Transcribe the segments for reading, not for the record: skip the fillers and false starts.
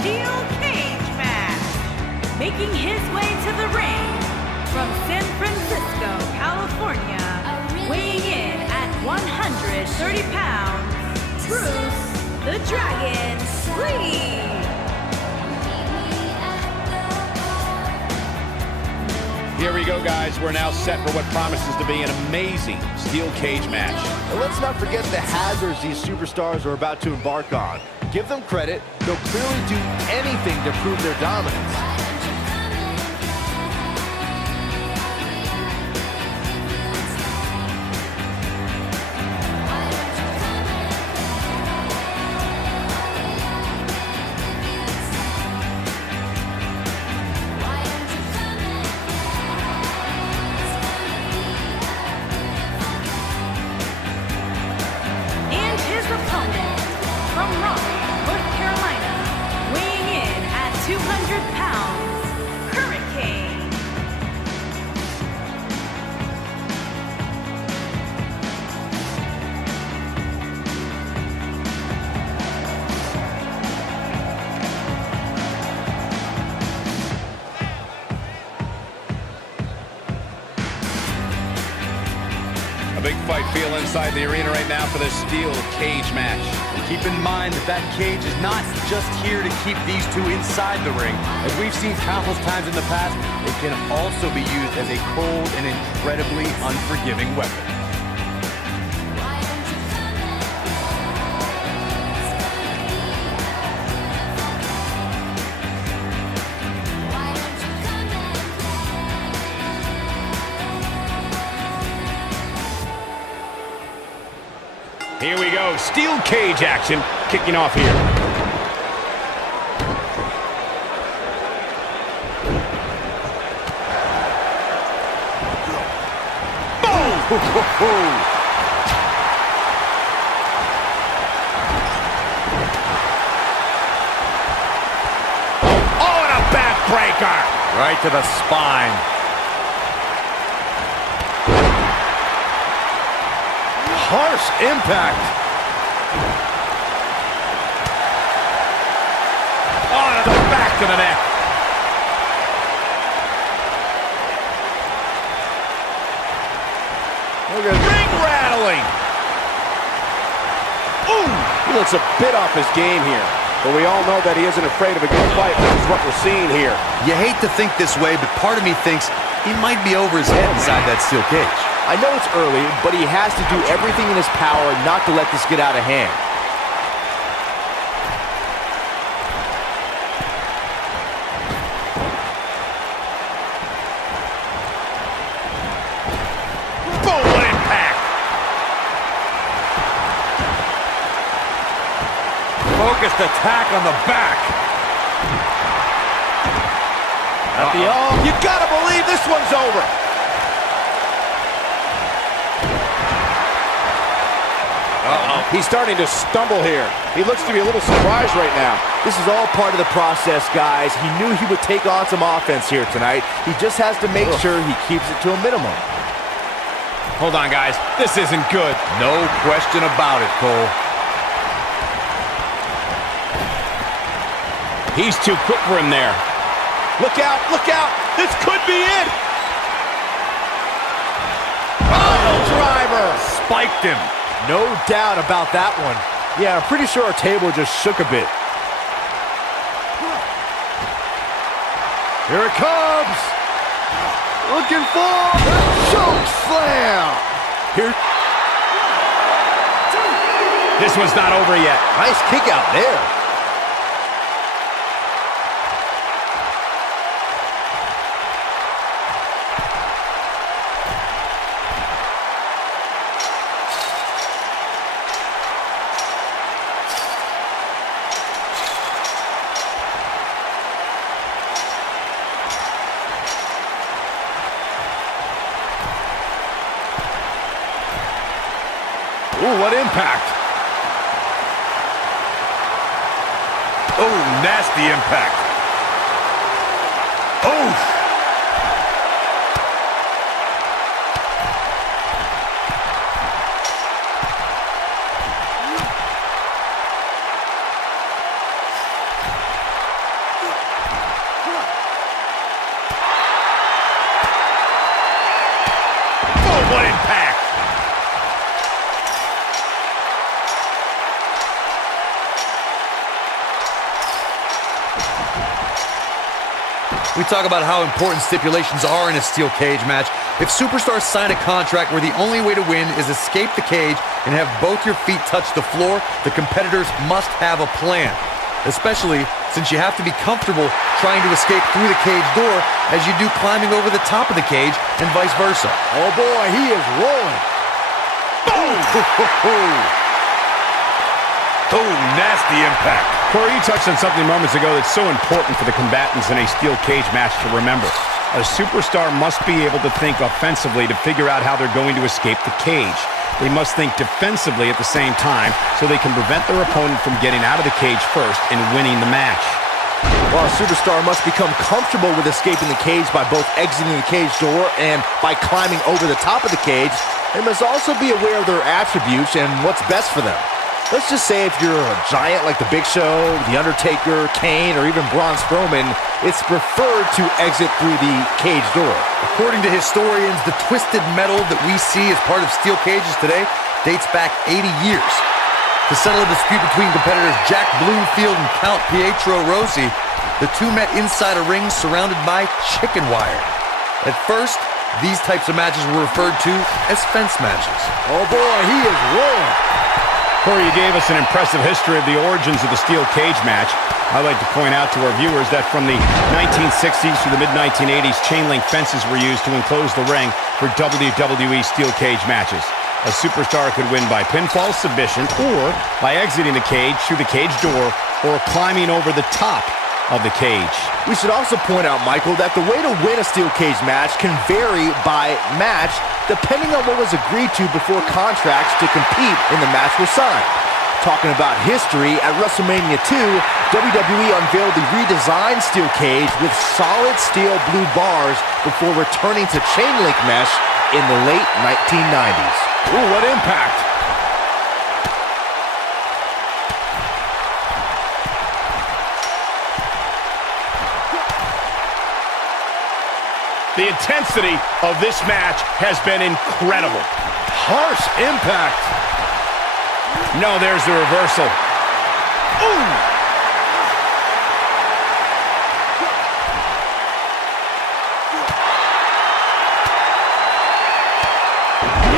steel cage match. Making his way to the ring from San Francisco, California, weighing in at 130 pounds, Bruce the Dragon Lee. Here we go, guys. We're now set for what promises to be an amazing steel cage match. And let's not forget the hazards these superstars are about to embark on. Give them credit. They'll clearly do anything to prove their dominance. Opponent from Raleigh, North Carolina, weighing in at 200 pounds, Hurricane. A big fight feel inside the arena right now for this steel cage match. And keep in mind that cage is not just here to keep these two inside the ring. As we've seen countless times in the past, it can also be used as a cold and incredibly unforgiving weapon. Here we go, steel cage action kicking off here. Boom! Oh, and a backbreaker! Right to the spine. Harsh impact. Oh, to the back of the neck. Look at Ring rattling. Ooh! He looks a bit off his game here, but we all know that he isn't afraid of a good fight, which is what we're seeing here. You hate to think this way, but part of me thinks he might be over his head inside that steel cage. I know it's early, but he has to do everything in his power not to let this get out of hand. Boom, what impact. Focused attack on the back. At the you gotta believe this one's over. He's starting to stumble here. He looks to be a little surprised right now. This is all part of the process, guys. He knew he would take on some offense here tonight. He just has to make sure he keeps it to a minimum. Hold on, guys. This isn't good. No question about it, Cole. He's too quick for him there. Look out, look out. This could be it. Oh, driver. Spiked him. No doubt about that one. Yeah, I'm pretty sure our table just shook a bit. Here it comes. Looking for the choke slam. Here. This one's not over yet. Nice kick out there. Ooh, what impact. Oh, nasty impact. Oh. We talk about how important stipulations are in a steel cage match. If superstars sign a contract where the only way to win is escape the cage and have both your feet touch the floor, the competitors must have a plan. Especially since you have to be comfortable trying to escape through the cage door as you do climbing over the top of the cage and vice versa. Oh boy, he is rolling. Boom! Oh, nasty impact. Corey, you touched on something moments ago that's so important for the combatants in a steel cage match to remember. A superstar must be able to think offensively to figure out how they're going to escape the cage. They must think defensively at the same time so they can prevent their opponent from getting out of the cage first and winning the match. While a superstar must become comfortable with escaping the cage by both exiting the cage door and by climbing over the top of the cage, they must also be aware of their attributes and what's best for them. Let's just say if you're a giant like The Big Show, The Undertaker, Kane, or even Braun Strowman, it's preferred to exit through the cage door. According to historians, the twisted metal that we see as part of steel cages today dates back 80 years. To settle a dispute between competitors Jack Bloomfield and Count Pietro Rossi, the two met inside a ring surrounded by chicken wire. At first, these types of matches were referred to as fence matches. Oh boy, he is rolling. Corey, you gave us an impressive history of the origins of the steel cage match. I'd like to point out to our viewers that from the 1960s through the mid-1980s, chain link fences were used to enclose the ring for WWE steel cage matches. A superstar could win by pinfall submission or by exiting the cage through the cage door or climbing over the top of the cage. We should also point out, Michael, that the way to win a steel cage match can vary by match depending on what was agreed to before contracts to compete in the match were signed. Talking about history, at WrestleMania 2, WWE unveiled the redesigned steel cage with solid steel blue bars before returning to chain link mesh in the late 1990s. Ooh, what impact! The intensity of this match has been incredible. Harsh impact. No, there's the reversal. Ooh!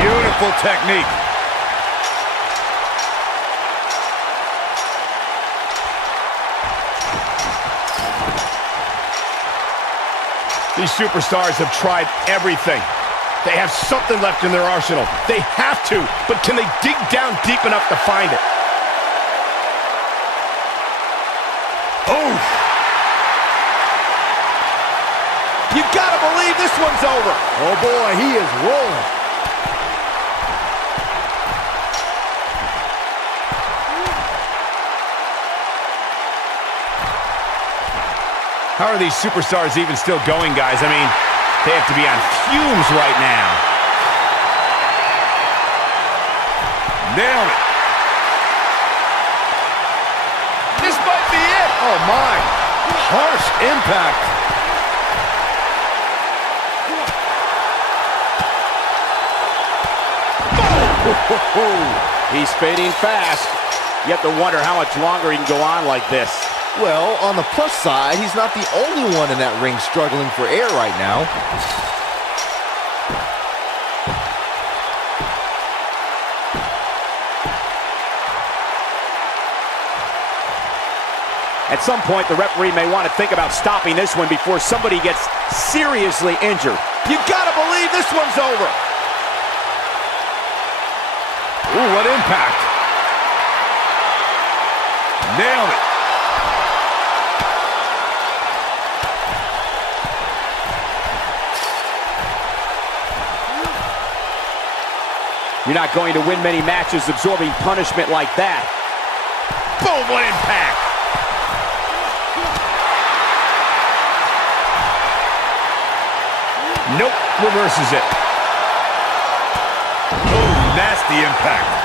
Beautiful technique. These superstars have tried everything. They have something left in their arsenal. They have to, but can they dig down deep enough to find it? Oh! You gotta believe this one's over. Oh boy, he is rolling. How are these superstars even still going, guys? I mean, they have to be on fumes right now. Nailed it. This might be it. Oh my. Harsh impact. He's fading fast. You have to wonder how much longer he can go on like this. Well, on the plus side, he's not the only one in that ring struggling for air right now. At some point, the referee may want to think about stopping this one before somebody gets seriously injured. You gotta believe this one's over. Ooh, what impact. Nailed it. You're not going to win many matches absorbing punishment like that. Boom, what impact. Nope, reverses it. Oh, nasty impact.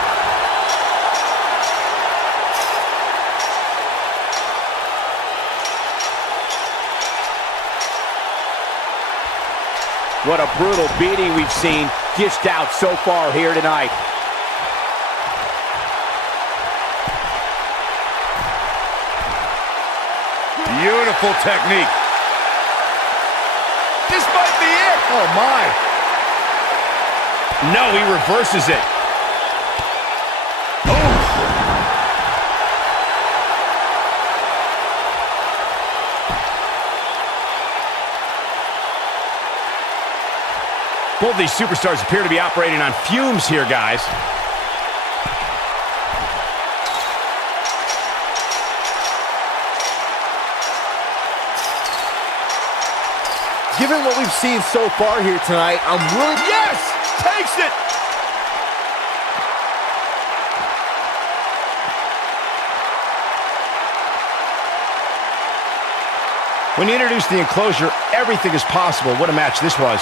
What a brutal beating we've seen dished out so far here tonight. Beautiful technique. This might be it. Oh, my. No, he reverses it. Both these superstars appear to be operating on fumes here, guys. Given what we've seen so far here tonight, I'm really... Yes! Takes it! When you introduce the enclosure, everything is possible. What a match this was.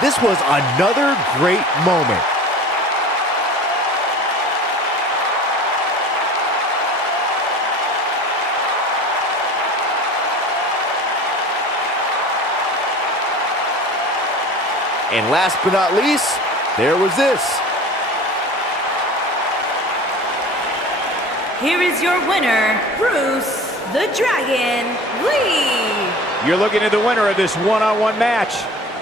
This was another great moment. And last but not least, there was this. Here is your winner, Bruce the Dragon Lee. You're looking at the winner of this one-on-one match.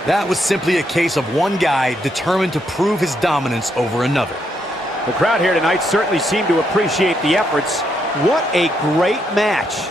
That was simply a case of one guy determined to prove his dominance over another. The crowd here tonight certainly seemed to appreciate the efforts. What a great match.